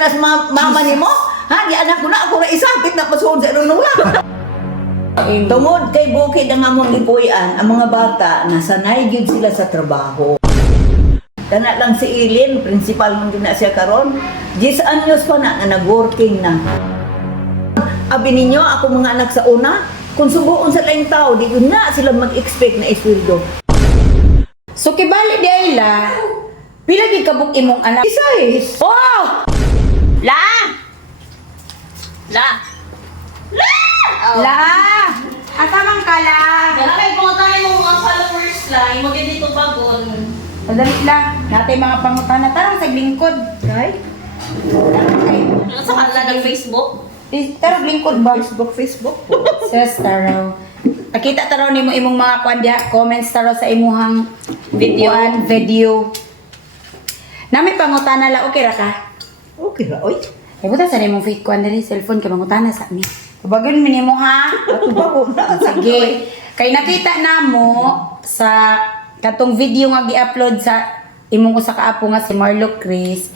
na sa mama ni mo? Ha? Di anak ko na ako na isapit na pasuod sa nula. Tungod kay bukid ang among ipuyan, ang mga bata, nasanay gyud sila sa trabaho. Kana lang si Ilin, principal mong din na siya karon. 10 anyos pa na nag-working na. Abi ninyo, ako mga anak sa una, kung subuon sa laing tao, di ko na sila mag-expect na isweldo. So kibali di Ayla, pila gid kabuk imong anak? Isay! Oh! La! La! La! La! Atamang ka la! Kaya kung tayo mo mga followers lang, yung maganda dito bagon. Madali la, natay mga pangutana tarong sa lingkod. Right? Sa kanila ng Facebook. Tarong lingkod ba? Facebook. Sis, taraw. Nakita taraw nimo imong mga kuandya, comments taraw sa imuhang video. Na may pangutana la, okay ra ka? Okay ra, oy. Ay, buta sa imong fake kuan dali cellphone kay pangutana sa amin. Kabagan mo nimo ha? Ato ba ko na? Sige. Kay nakita namo sa katong video nga gi-upload sa imong usa ka apo nga si Marlo Chris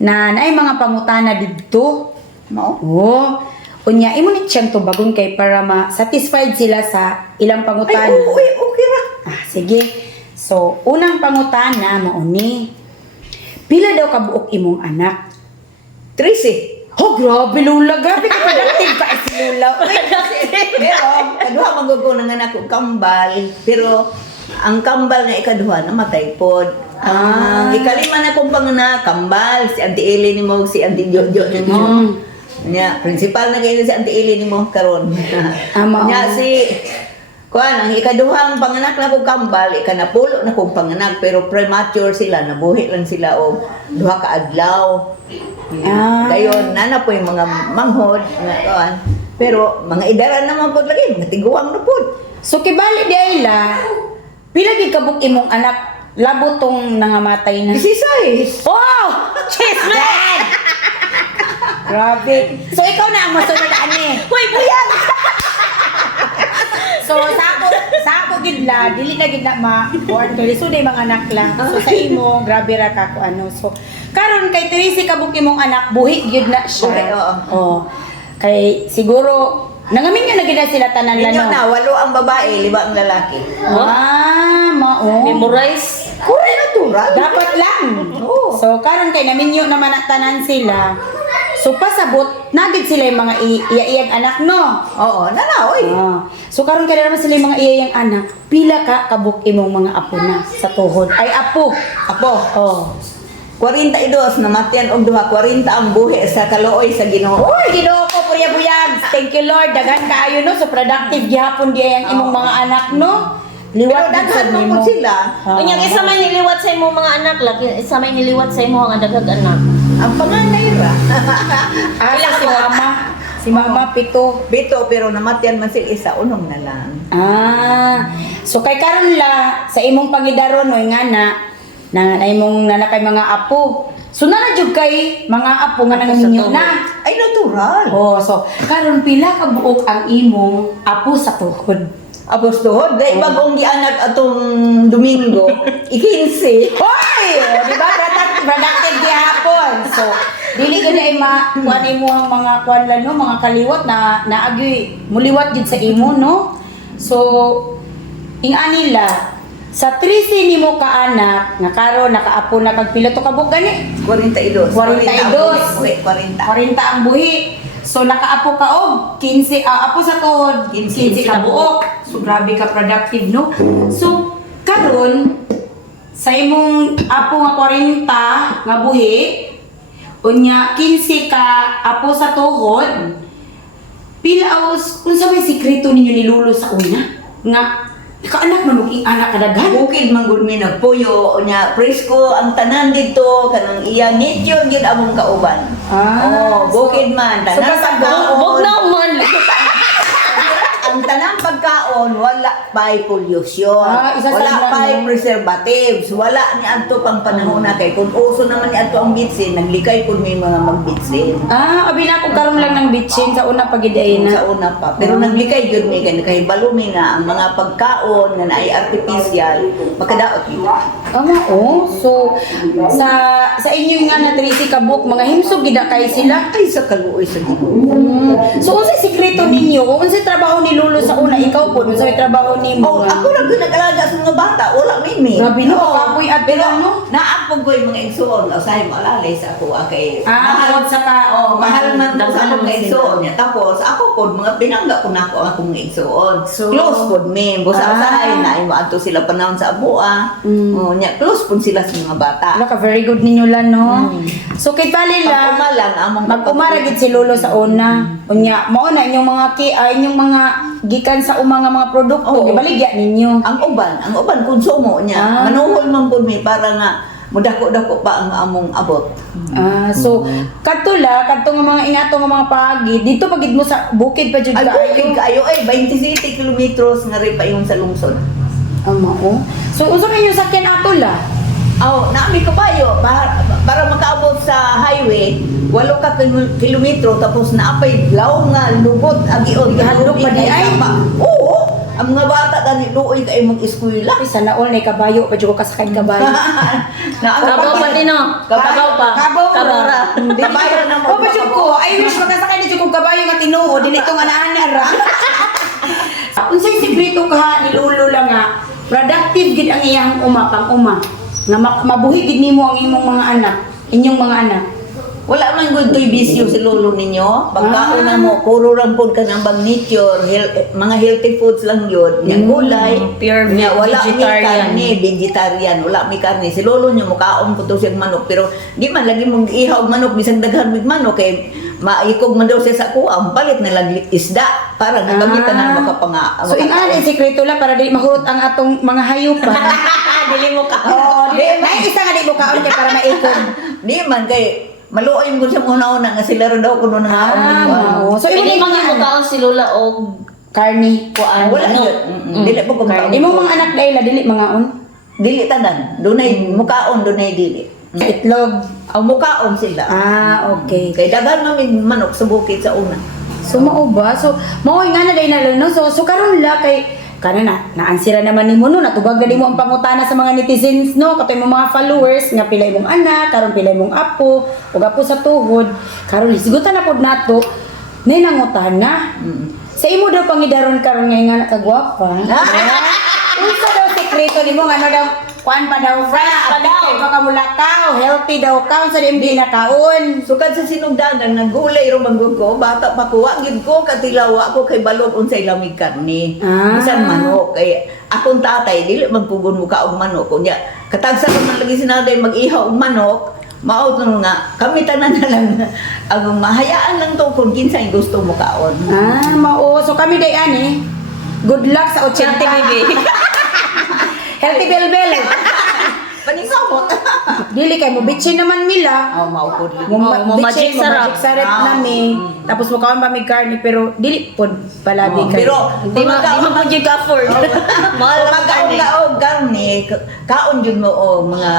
na naay mga pangutana didto. No? Oh. Unya imo ni siyang tubagon kay para ma-satisfied sila sa ilang Ay, pangutana. okay ra. Ah, sige. So, unang pangutana mauni. Pila daw kabuok imong anak? 13. Oh, grabe Lula. Grabe ka productive pa si Lula. Pero, kaduha magugo na nga ako kambal. Pero, ang kambal nga ikaduha, namatay pod. Ang ikalima na kong panganak, kambal. Si Auntie Eli ni mo, si Auntie Jojo ni mo. Nya, principal na kayo si Auntie Eli ni mo karon. Ama. Nya, si... Kuan, ang ikaduhang panganak na kong kambal, ikanapulo na kong panganak, pero premature sila, nabuhi lang sila o duha ka adlaw. Dayon, nana po yung mga manghod, nga kuan. Pero, mga idaran naman po lagi, mga tiguang na po. So, kibali di Ayla, pila gid kabuk imong anak labo tong nangamatay na. 16. Oh! Chisman! Grabe. So, ikaw na ang masunod ani. Hoy, buyan! So, sa ako gid la, dili na gid na ma-born kay so day mga anak lang. So, sa imo, grabe ra ka ko ano. So, karon kay 13 kabuk imong anak, buhi gyud na siya. Buhi, oo. Oh. Kay siguro nangamin nga na gid na sila tanan la Ninyo no. na, 8 ang babae, 5 ang lalaki. Mao. Memorize. Kure natural. Dapat lang. Oo. So, karon kay naminyo naman at tanan sila. So, pasabot, nagid sila yung mga iya-iyang anak, no? Oo, nanaoy. So, karon kay naman sila yung mga iya-iyang anak. Pila ka kabuk imong mga apo na sa tuhod? Ay, apo. Apo, Oh. 42 namatian og duha, 40 ang buhi sa kaluoy sa Ginoo. Uy, Ginoo ko, purya-buyag. Thank you, Lord. Daghan kaayo, no? So, productive gihapon di ang imong mga anak, no? Pero Liwat daghan gid mo sila. Kanyang isa may niliwat sa imo mga anak, laki isa may niliwat sa imo ang daghag anak. Ang panganay ra. Asa si mama? Si mama, pito. Bito, pero namatian man sila isa, unong na lang. So kay karon la sa imong pangidaron no nga na imong nanakay mga apo. So na jud kay mga apo nga nangaminyo na. Ay, natural. Oh, so karon pila ka buok ang imong apo sa tuhod? Apos tuhod, dahil bagong gianak atong Domingo, 15. Hoy! Di ba productive gihapon. So dili gid ay kuan imo ang mga kuan lang no, mga kaliwat na naagi muliwat gid sa imo no. So ing-ani la sa 13 nimo ka anak nga karon nakaapo na kag pila to kabuk gani? 42. 42. 40. 40 ang buhi. So nakaapo ka og 15 apo sa tuhod, 15 ka buok. So grabe ka productive no. So karon sa imong apo nga 40 nga buhi unya 15 ka apo sa tuhod. Pila unsa may sikreto ninyo ni Lolo sa una? Nga ikaanak man og anak kadaghan. Bukid man gud mi nagpuyo nya presko ang tanan dito kanang iya nityon gyud among kauban. Bukid man so tanan pagkaon. Bugnaw man. Ang tanang pagkaon wala pay pollution. Isa sa Wala ilan, pay no? preservatives. Wala ni adto pang panahon na kay kung uso naman ni adto ang bitsin, naglikay pud may mga magbitsin. Abi na ko karon lang ng bitchin sa una pagiday na. Sa una pa. Pero naglikay gyud mi kay balumi nga ang mga pagkaon nga naay artificial makadaot gyud. So sa inyo nga na Tracy kabuk mga himsog gida kay sila. Ay, sa kaluoy sa Ginoo. So unsay sikreto ninyo? Kung unsay trabaho ni Lolo sa una, ikaw po unsay trabaho nimo? Oh, ako lang nag-alaga sa mga bata, wala mimi. Grabe no, kapoy at Pero bilang no. naapog ko yung mga igsoon, usahay mo alalay sa ako kay Mahal sa ka. mahal man daw sa akong Daghan mga igsoon niya. Tapos ako po mga pinangga ko na ako ang akong mga igsoon. So, Close po me, busa usahay na ay maadto sila panahon sa abua. Oh, nya close po sila sa mga bata. Wala ka very good ninyo lang no. So kay Palila, Pag-umalan among mag-umaragid si Lolo sa una. Unya, mao na inyong mga inyong mga gikan sa umang mga produkto, Oo. gibaligya ninyo. ang uban konsumo niya. Manuhol man po me para nga mudako-dako pa ang among abot. So kadto nga mga inato nga mga pagi, dito pagid mo sa bukid pa jud Ay, bukid kaayo. kayo 27 kilometers nga rin pa yung sa lungsod. Mao. So unsa man yung sakyan ato la? Naami kabayo para makaabot sa highway 8 ka kilometro tapos naapay law nga lubot agion Gihandog pa di ay? Oo, ang mga bata gani luoy kay mag-eskwela. Ay sana all nay kabayo pa jud ko kasakay kabayo. Kabaw pa din, no? Kabaw pa. Kabaw Kabora. Kabayo na mo. Oh, pa jud ko. I wish makasakay na jud ko kabayo nga Tinuod dili to nga naanar. Unsay sikreto ka ni Lolo lang nga productive gid ang iyang pang-uma nga mabuhi gid nimo ang imong mga anak, inyong mga anak. Wala man gud toy bisyo si lolo ninyo. Pagkaon na mo, puro lang pod ka ng bang nature, mga healthy foods lang yun. Yang gulay, pure nga wala mi vegetarian. karne, vegetarian, wala mi karne. Si lolo nyo mukaon po to siyang manok, pero di man lagi mong ihaw manok, bisang daghan mig manok kay maikog man daw siya sa kuam, palit na lang isda para gagamitan ng makapanga. So ang sikreto lang para di mahurot ang atong mga hayop pa. Dili mo ka. Oo, di may isa nga di mo kaon kay para maikog. Di man kay maluoy mo siya muna-una nga sila rin daw kuno na Mao. So Pwede imong mga mga mukhaon si Lola o karni. kuan. wala ano? yun. Dili po kumakaon. Imong mga anak dahil dili mga on. Dili tanan. Dunay mukaon, dunay dili. Itlog. Ang mukaon sila. Okay. Kay daghan namin manok sa bukid sa una. So mao ba? So mao nga na dahil na no. So karon la kay kana na naansira naman nimo no natubag na nimo ang pangutana sa mga netizens no katong imong mga followers nga pila imong anak karon pila imong apo ug apo sa tuhod karon hisgutan na pod nato nay nangutana sa imo daw pangidaron karon nga kagwapa unsa daw sekreto nimo nga ano daw kuan pa daw Fresh pa daw. ka mulakaw healthy daw ka unsa di na kaon Sukad sa sinugdanan, nagulay ro manggod ko, bata pa ko, wagid ko, katilawa ko kay balog unsay lamig karni. Bisan manok. Kay akong tatay, dili magpugon mo ka og manok. Kunya, katagsa ko man lagi sinaday mag-ihaw og manok, mao to nga, kami tanan na lang, ang mahayaan lang to kung kinsay gusto mo kaon. mao so kami day ani good luck sa 80 baby. healthy belbel Panisamot. dili kay mo bitchin naman mila Maupod lang. Mo magic sarap. sarap nami tapos mo kaon pa may karne pero dili pod palabi kay Pero, Di mo po yung afford. Mahal lang Pagkaon karne. ka og karne, kaon jud mo og mga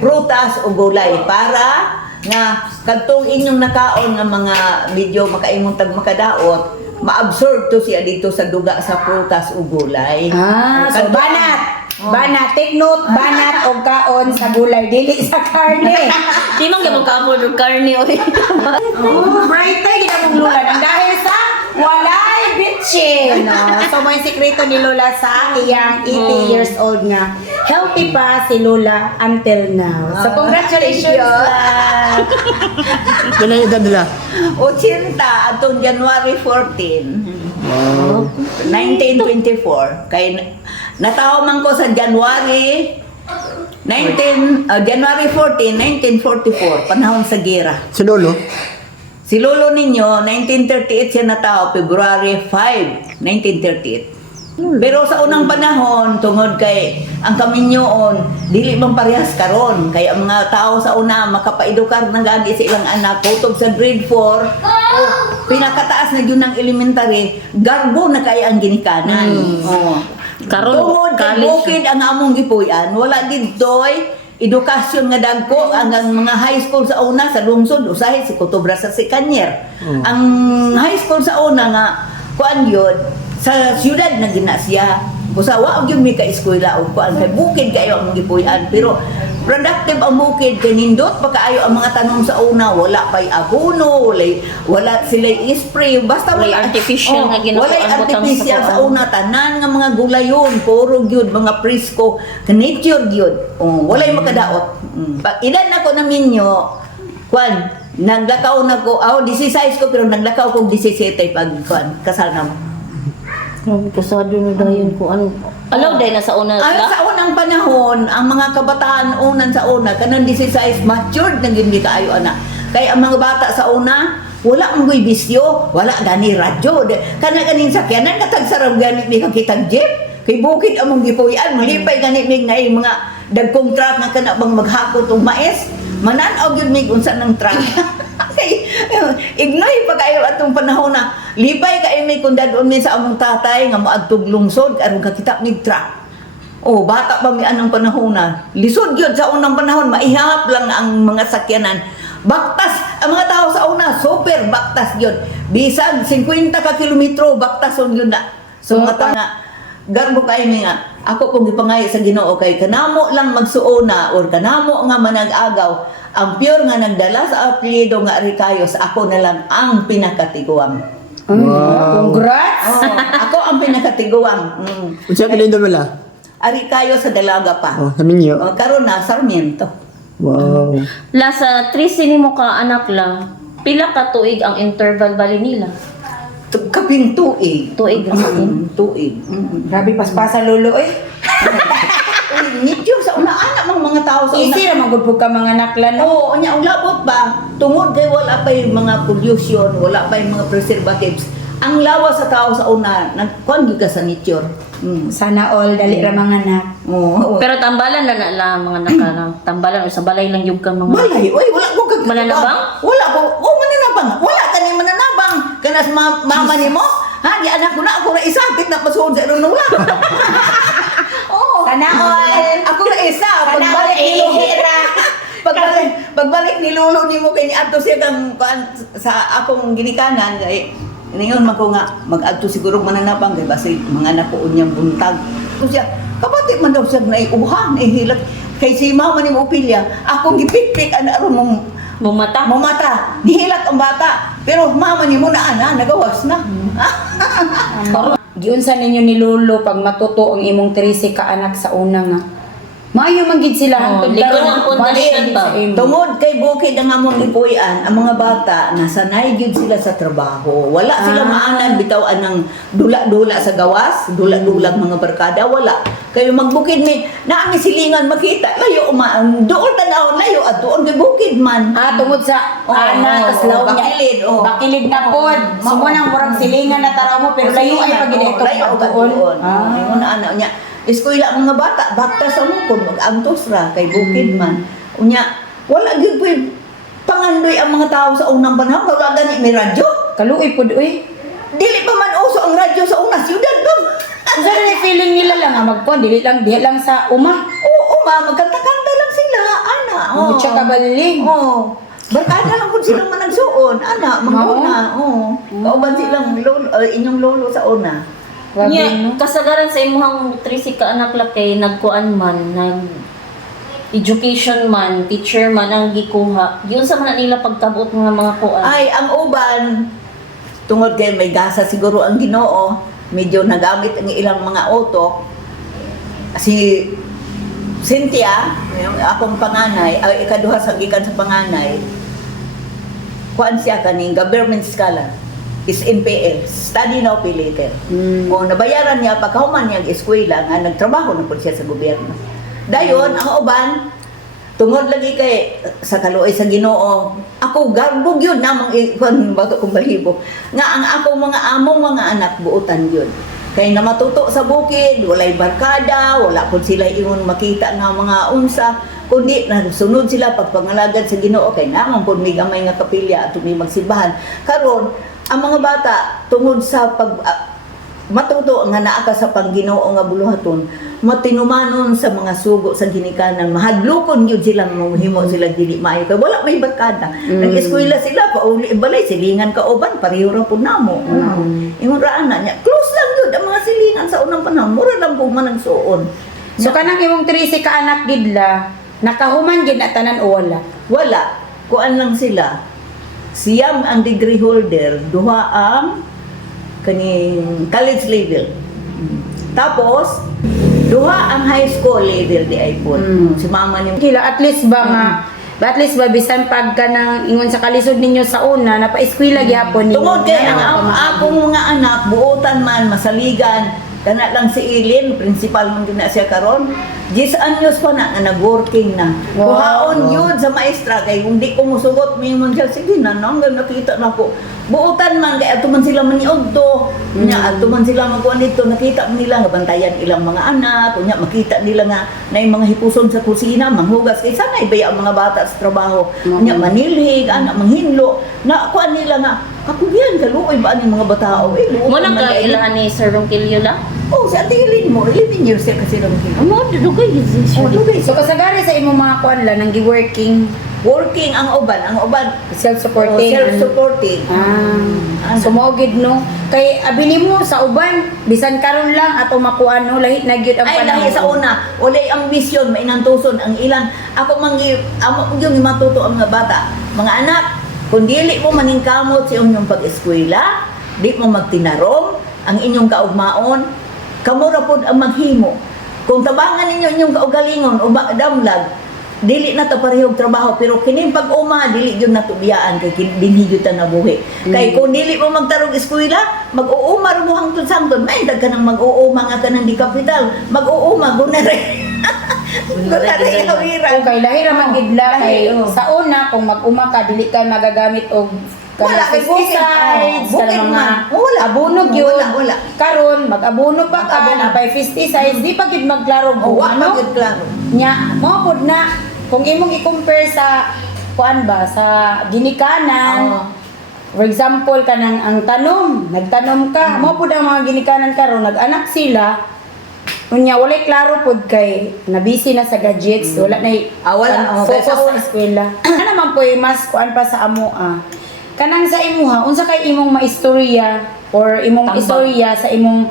prutas o gulay para nga kadtong inyong nakaon nga mga medyo makaimong tag makadaot, maabsorb to siya dito sa duga sa prutas o gulay. so banat banat take note banat og kaon sa gulay dili sa karne Di man gyud ka afford og karne oy. bright tay gid among lula nang dahil sa walay bitchin no so may sikreto ni Lola sa iyang 80 years old nga healthy pa si Lola until now so congratulations Thank you. Kailan yung edad nila? 80 atong January 14. 1924 kay nataho man ko sa January January 14, 1944 panahon sa gera. Si Lolo? Si lolo ninyo 1938 siya nataho February 5, 1938. Pero sa unang panahon tungod kay ang kaminyoon dili man parehas karon kay ang mga tao sa una makapaedukar na gagi sa ilang anak kutob sa grade 4 o pinakataas na gyud ng elementary garbo na kay ang ginikanan. Karon Tungod kay college. bukid ang among gipuy-an wala didtoy edukasyon nga dagko hanggang mga high school sa una sa lungsod usahay si Kutubra sa Sikanyer. Ang high school sa una nga kuan yun sa siyudad na ginasya Usawa og yung may ka-eskwela o kuan kay bukid kayo ang gipuy-an pero productive ang bukid kay nindot pa kaayo ang mga tanom sa una wala pay abono wala sila spray basta Walay artificial nga ginagawa wala ang butang artificial sa sa una tanan nga mga gulayon puro gyud mga presko nature gyud walay makadaot pag ilan ako na minyo kuan naglakaw na ko 16 ko pero naglakaw ko 17 pag kuan kasal na mo. Grabe, kasado na dayon ko ano. Alaw dahil na sa una Ay, la. sa unang panahon, ang mga kabataan unan sa una, kanang 16, matured na gindi kaayo ana. Kaya ang mga bata sa una, wala ang bisyo, wala gani radyo. Kana ganing sakyanan, katag sarap gani may kakitag jeep. Kay bukid among gipuy-an, malipay gani mig na mga dagkong truck nga kana bang maghakot og mais. Mananaw gyud mig unsa ng truck. Kay ignoy pa kayo atong panahon na lipay kayo may kundadon mi sa among tatay nga moadtog lungsod aron kakita mig truck. Oh, bata pa mi anang panahon na. Lisod gyud sa unang panahon maihap lang ang mga sakyanan. Baktas ang mga tao sa una, super baktas gyud. Bisag 50 ka kilometro baktason gyud na. So mga tao nga garbo kay mi nga ako kung gipangayo sa Ginoo kay kanamo lang magsuona or kanamo nga manag-agaw ang pure nga nagdala sa apelyido nga Aricayos ako na lang ang pinakatiguang. Congrats! Oh, ako ang pinakatiguang. Unsa ka lindo mala? Aricayos sa dalaga pa. Oh, sa minyo. Karon na Sarmiento. Wow. La sa 3 mo ka anak lang. Pila ka tuig ang interval bali nila? Kaping tuig. Tuig ra sa Tuig. Grabe, paspasa lolo eh. Medyo sa una-anak mga tao sa una. Easy ra magudpog ka mga naklan. Oo, nya ang labot ba? Tungod kay wala pa yung mga pollution, wala pa yung mga preservatives. Ang lawas sa tao sa una, nagkuhan gyud ka sa nature. Sana all dali ra mga anak. Oo. Pero tambalan na lang mga nakarang. Tambalan o sa balay lang yung kang mga. Balay, oy, wala ko kag Mananabang? Wala ko. Oh, mananabang. Wala ka ni mananabang. Kanas mama nimo? Ha, di anak ko na ako na isapit na pasuod sa irong nula. Oh. Sana all. Ako na isa. Sana all ihira. Pagbalik ni lolo nimo kay ni adto siya kang sa akong ginikanan kay ningon man ko nga mag-adto siguro mananabang kay basi mga anak ko unyang buntag. So siya kapatid man daw siya naiuha, naihilak kay si mama ni Ophelia. Ako gipikpik ana aron mong Bumata. mamata. Nihilak ang bata. Pero mama ni mo na ana nagawas na. Giunsa ninyo ni lolo pag matuto ang imong 13 ka anak sa una nga. Maayo man gid sila hangtod liko karon. ng pundasyon Balik ba? sa imo. Tungod kay bukid ang among gipuy-an, ang mga bata nasanay gyud sila sa trabaho. Wala sila maanan bitaw-an ng dula-dula sa gawas, dula-dulang mga barkada, wala. Kayo magbukid ni naami silingan makita layo doon tanaw layo at doon kay bukid man. Tungod sa Oo, ana tas oo, law niya. bakilid, oo. Bakilid na pod. Sumo nang murag silingan na taraw mo pero layo ay pag ito layo ka doon. Ingon na ana nya. Eskwela ang mga bata, bakta sa mukon, mag-antos ra kay bukid man. Unya, wala gyud puy pangandoy ang mga tao sa unang panahon, wala gani may radyo. Kaluoy pod uy. Dili pa man uso ang radyo sa una siyudad ba? Unsa na feeling nila lang nga magkuan dili lang sa uma. Oo, magkantakanta lang sila, ana. Oh. Tsaka baliling. Oo. Barkada lang po silang managsuon, ana, manguna. Oo. Kauban silang lolo, inyong lolo sa una. Grabe, Nya, no? kasagaran sa imong 3 ka anak lang kay nagkuan man, nag education man, teacher man ang gikuha. Yun sa man nila pagtabot ng mga kuan. Ay, ang uban, tungod kay may gasa siguro ang Ginoo, medyo nagamit ang ilang mga utok. Si Cynthia, yung akong panganay, ay ikaduha sa gikan sa panganay, kuan siya kaning government scholar. Is NPL, study now pay later. O nabayaran niya pagkahuman niya ang eskwela nga nagtrabaho na po siya sa gobyerno. Dayon ang uban tungod lagi kay sa kaluoy sa Ginoo. Ako garbog yun namang ikon bato kong balibo. Nga ang akong mga among mga anak buutan yun. Kay na matuto sa bukid, walay barkada, wala po sila ingon makita nga mga unsa, kundi nasunod sila pagpangalagad sa Ginoo kay naman po may gamay nga kapilya at may magsimbahan. Karon ang mga bata tungod sa matuto nga naa ka sa Pangginoo nga buluhaton, matinumanon sa mga sugo sa ginikanan, mahadlokon yun silang mahimo sila dili maayo kay wala may barkada. Nag-eskwela sila pauli balay silingan ka uban pareho ra pud namo. Ingon ra ana nya close lang yun ang mga silingan sa unang panahon, mura lang pud man nagsuon. So kanang imong 13 ka anak gidla, nakahuman gid na tanan o wala? Wala, kuan lang sila. Siyam ang degree holder, duha ang kaning college level. Tapos duha ang high school level di ay po. Si mama ni Kila at least ba bisan pag kanang ingon sa kalisod ninyo sa una napa-eskwela gyapon ninyo. tungod kay ang akong mga anak buotan man masaligan kana lang si Ilin, principal man din na siya karon. 10 anyos pa na nga nag-working na. Wow. Kuhaon yun sa maestra kay kung di ko musugot mingon siya sige na hanggang nakita na ko. Buotan man kay ato man sila maniogdo. Nya ato man sila magkuan dito nakita man nila nga bantayan ilang mga anak, kunya makita nila nga na yung mga hipuson sa kusina manghugas kay sanay baya ang mga bata sa trabaho. Nya manilhig, anak manghinlo na kuan nila nga kakugian kaluoy ba ani mga batao Mo na ka ilahan ni Sir Ronquillo la? Oh, sa tingin mo, 11 years siya kasi lang kino. Mo dugay gid si Sir. So kasagari sa imong mga kuan la nang gi-working Working ang uban self-supporting. self-supporting. So mao gid no. Kay abi nimo sa uban bisan karon lang ato makuan no lahi na gyud ang Ay, panahon. lahi sa una, walay ang mission, mainantuson ang ilang, ako amo yung matuto ang mga bata. Mga anak, kung dili mo maningkamot sa inyong pag-eskwela, di mo magtinarong, ang inyong kaugmaon, kamura pod ang maghimo. Kung tabangan ninyo inyong kaugalingon o damlag, dili na to parehong trabaho pero kining pag-uma dili gyud natubiyaan kay dinhi gyud ta nabuhi. Kay kung dili mo magtarong eskwela, mag-uuma ra mo hangtod sangtod, may dag ka nang mag-uuma nga kanang di kapital, mag-uuma gunare. Gunare hawiran. Okay, lahi ra man gid la kay Lahi, oh. sa una kung mag-uma ka dili ka magagamit og Wala kay bukid. pesticides, Oh, bukid mga man. Wala. abono gyud. Wala. Karon mag-abono pa ka Mag-abono. na pay pesticides, di pa gid magklaro Oh, kung wa ano. gyud klaro. Nya mo pod na kung imong i-compare sa kuan ba sa ginikanan. Oh. For example kanang ang tanom, nagtanom ka, mo pod ang mga ginikanan karon nag-anak sila. Unya walay klaro pod kay nabisi na sa gadgets, wala na Wala. Oh, focus kaya sa sa una. eskwela. Ano naman po mas kuan pa sa amo kanang sa imuha unsa kay imong maistorya or imong Tambang. istorya sa imong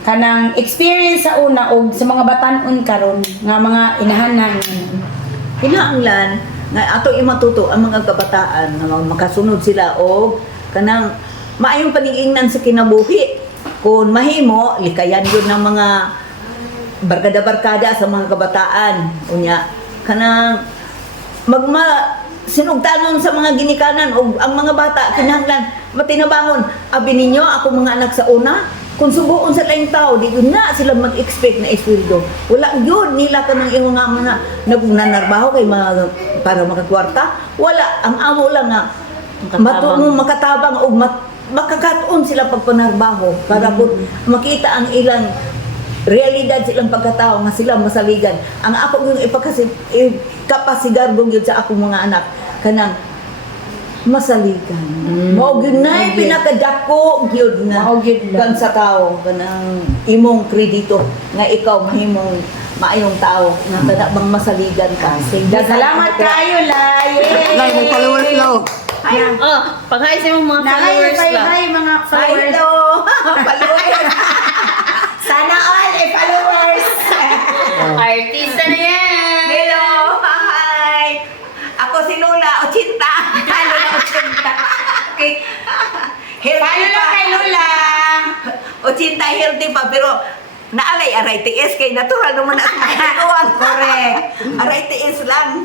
kanang experience sa una og sa mga batan-on karon nga mga inahanan. Kinahanglan nga ato imatuto ang mga kabataan na makasunod sila og kanang maayong paningingnan sa kinabuhi. Kung mahimo, likayan yun ng mga barkada-barkada sa mga kabataan. Unya, kanang sinugtanon sa mga ginikanan o ang mga bata kinahanglan matinabangon. Abi ninyo ako mga anak sa una, kung subuon sa laing tao, di yun na sila mag-expect na isweldo. Wala yun nila ka ng iyong nga na nagnanarbaho kay mga para makakwarta. Wala, ang amo lang nga makatabang o makakatuon sila pagpanarbaho para po makita ang ilang realidad silang pagkatao nga sila masaligan. Ang ako yung ikapasigargong yun sa akong mga anak kanang masaligan. Mao gyud na pinakadako gyud na Mao gyud lang. kan sa tao kanang imong kredito nga ikaw mahimong maayong tao nga kada bang masaligan ka. Salamat kayo la. Yay! Nay, may followers lang. Ay, Oh, pag-hi sa mga followers Hi, la. hi mga followers. hello. Followers. Sana all followers. Artista na yan. Hello. Hi. Ako si Lola 80. Lola 80. Okay. Follow lang kay Lola. 80 healthy pa pero naalay aray tiis kay natural naman at mga Correct. aray tiis lang.